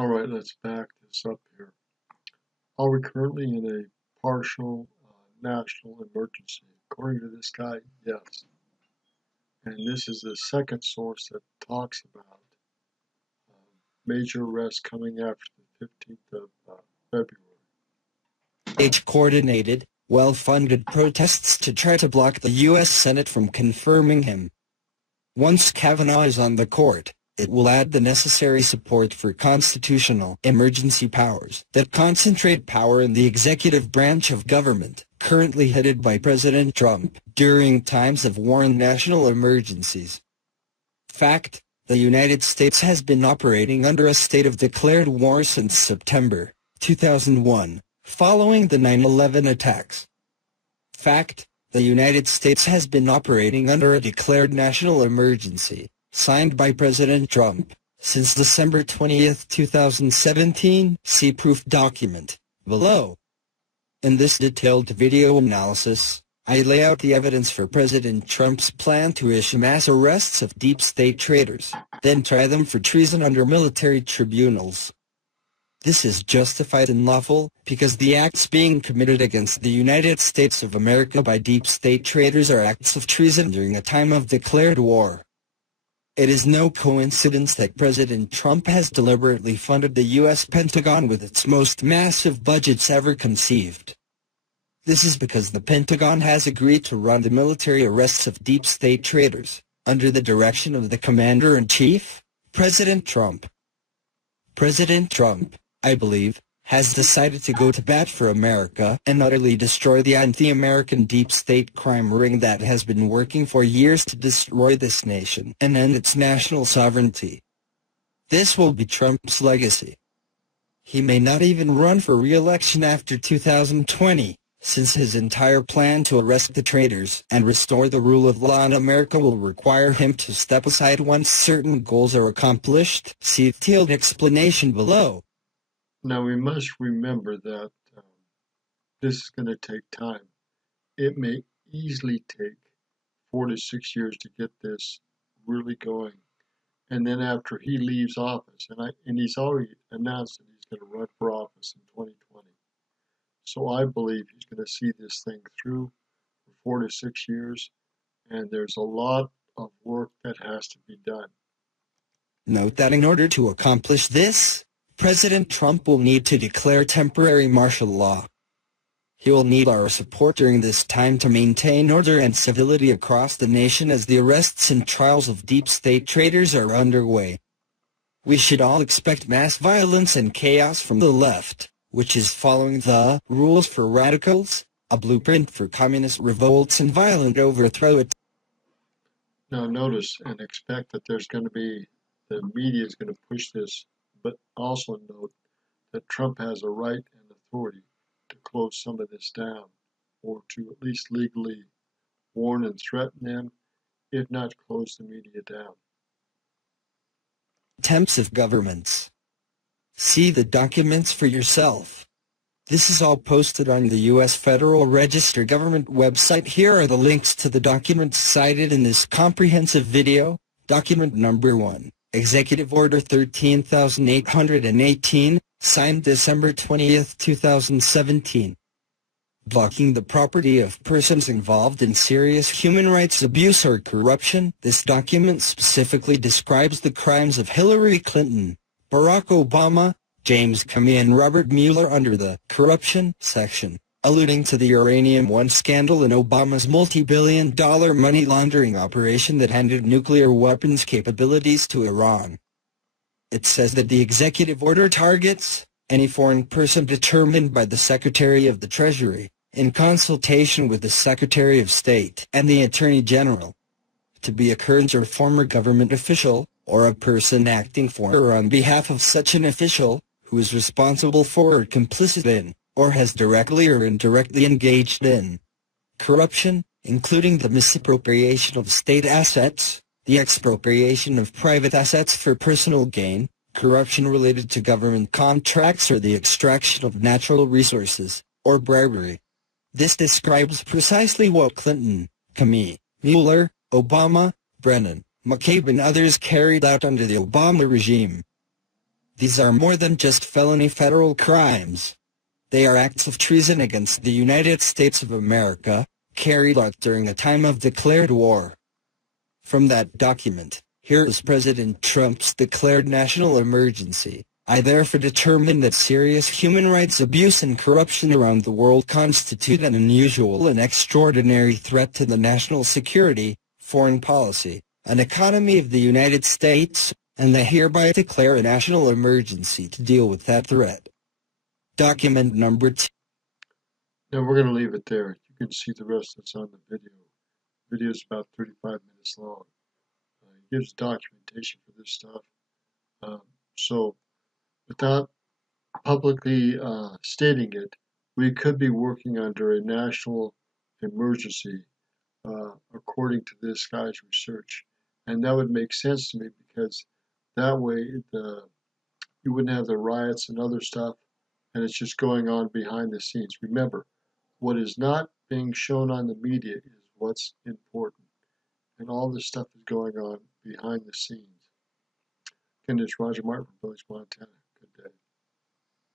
All right, let's back this up here. Are we currently in a partial national emergency? According to this guy, yes. And this is the second source that talks about major arrests coming after the 15th of February. Coordinated, well-funded protests to try to block the U.S. Senate from confirming him. Once Kavanaugh is on the court, it will add the necessary support for constitutional emergency powers that concentrate power in the executive branch of government, currently headed by President Trump, during times of war and national emergencies. Fact: the United States has been operating under a state of declared war since September 2001, following the 9/11 attacks. Fact: the United States has been operating under a declared national emergency, signed by President Trump, since December 20, 2017. See proof document below. In this detailed video analysis, I lay out the evidence for President Trump's plan to issue mass arrests of deep state traitors, then try them for treason under military tribunals. This is justified and lawful because the acts being committed against the United States of America by deep state traitors are acts of treason during a time of declared war. It is no coincidence that President Trump has deliberately funded the U.S. Pentagon with its most massive budgets ever conceived. This is because the Pentagon has agreed to run the military arrests of deep state traitors, under the direction of the Commander-in-Chief, President Trump. President Trump, I believe, has decided to go to bat for America and utterly destroy the anti-American deep state crime ring that has been working for years to destroy this nation and end its national sovereignty. This will be Trump's legacy. He may not even run for re-election after 2020, since his entire plan to arrest the traitors and restore the rule of law in America will require him to step aside once certain goals are accomplished. See detailed explanation below. Now we must remember that this is going to take time. It may easily take 4 to 6 years to get this really going. And then after he leaves office, and he's already announced that he's going to run for office in 2020. So I believe he's going to see this thing through for 4 to 6 years, and there's a lot of work that has to be done. Note that in order to accomplish this, President Trump will need to declare temporary martial law. He will need our support during this time to maintain order and civility across the nation as the arrests and trials of deep state traitors are underway. We should all expect mass violence and chaos from the left, which is following the rules for radicals, a blueprint for communist revolts and violent overthrow. Now notice and expect that there's going to be, the media is going to push this, but also note that Trump has a right and authority to close some of this down, or to at least legally warn and threaten them, if not close the media down. Attempts of governments. See the documents for yourself. This is all posted on the U.S. Federal Register government website. Here are the links to the documents cited in this comprehensive video. Document number 1. Executive Order 13,818, signed December 20, 2017. Blocking the property of persons involved in serious human rights abuse or corruption. This document specifically describes the crimes of Hillary Clinton, Barack Obama, James Comey and Robert Mueller under the corruption section, alluding to the Uranium One scandal and Obama's multi-billion-dollar money laundering operation that handed nuclear weapons capabilities to Iran. It says that the executive order targets any foreign person determined by the Secretary of the Treasury, in consultation with the Secretary of State and the Attorney General, to be a current or former government official, or a person acting for or on behalf of such an official, who is responsible for or complicit in, or has directly or indirectly engaged in corruption, including the misappropriation of state assets, the expropriation of private assets for personal gain, corruption related to government contracts or the extraction of natural resources, or bribery. This describes precisely what Clinton, Comey, Mueller, Obama, Brennan, McCabe and others carried out under the Obama regime. These are more than just felony federal crimes. They are acts of treason against the United States of America, carried out during a time of declared war. From that document, here is President Trump's declared national emergency. I therefore determine that serious human rights abuse and corruption around the world constitute an unusual and extraordinary threat to the national security, foreign policy, and economy of the United States, and I hereby declare a national emergency to deal with that threat. Document number 2. Now we're going to leave it there. You can see the rest that's on the video. The video is about 35 minutes long. It gives documentation for this stuff. So without publicly stating it, we could be working under a national emergency according to this guy's research. And that would make sense to me because that way you wouldn't have the riots and other stuff, and it's just going on behind the scenes. Remember, what is not being shown on the media is what's important. And all this stuff is going on behind the scenes. Again, this is Roger Martin from Billings, Montana. Good day.